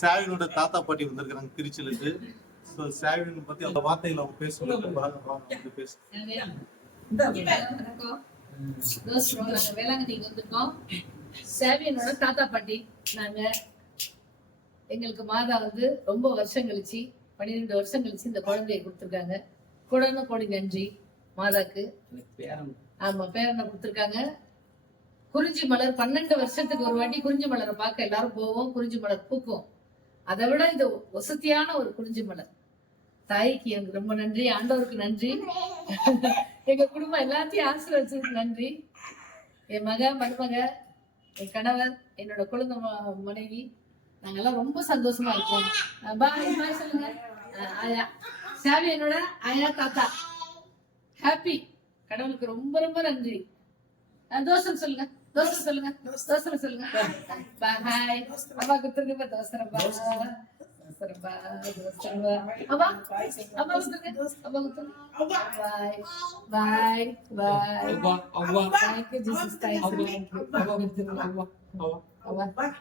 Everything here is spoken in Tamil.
சாவினோட தாத்தா பாட்டி வந்திருக்கிறாங்க திருச்சியிலிருந்து. ஸோ சாவின் பத்தி அந்த வார்த்தைகளை அவங்க பேசுவாங்க. வேளாங்கண்ணிக்கு வந்திருக்கோம். சாவியனோட தாத்தா பாட்டி நாங்க. எங்களுக்கு மாதா வந்து ரொம்ப வருஷம் கழிச்சு 12 வருஷம் கழிச்சு இந்த குழந்தைய கொடுத்துருக்காங்க. கோடி நன்றி மாதாக்கு. ஆமா, பேரனை கொடுத்துருக்காங்க. குறிஞ்சி மலர் 12 வருஷத்துக்கு ஒரு வாட்டி குறிஞ்சி மலரை பார்க்க எல்லாரும் போவோம். குறிஞ்சி மலர் பூக்கும். அதை விட இது வசதியான ஒரு குறிஞ்சி மலர். தாய்க்கு எனக்கு ரொம்ப நன்றி, ஆண்டவருக்கு நன்றி, எங்க குடும்பம் எல்லாத்தையும் ஆசீர்வதிச்சதுக்கு நன்றி. என் மருமக, என் கணவர், என்னோட குழந்தை மனைவி, நாங்கெல்லாம் ரொம்ப சந்தோஷமா இருக்கோம். பாய் சொல்லுங்க. ஆயா சாவி என்னோட ஆயா தாத்தா ஹாப்பி. கடவுளுக்கு ரொம்ப ரொம்ப நன்றி. தோசம் சொல்லுங்க, தோசம் சொல்லுங்க, தோசம் சொல்லுங்க. பாய் அம்மா குத்துருங்க. தோசரம்பா தோசரம்பா தோசரம்பா. அம்மா அம்மா குத்துருங்க, அம்மா குத்துருங்க. பாய் பாய் பாய். Thank you Jesus, thank you. அம்மா குத்துருங்க. அம்மா அம்மா அம்மா பாய்.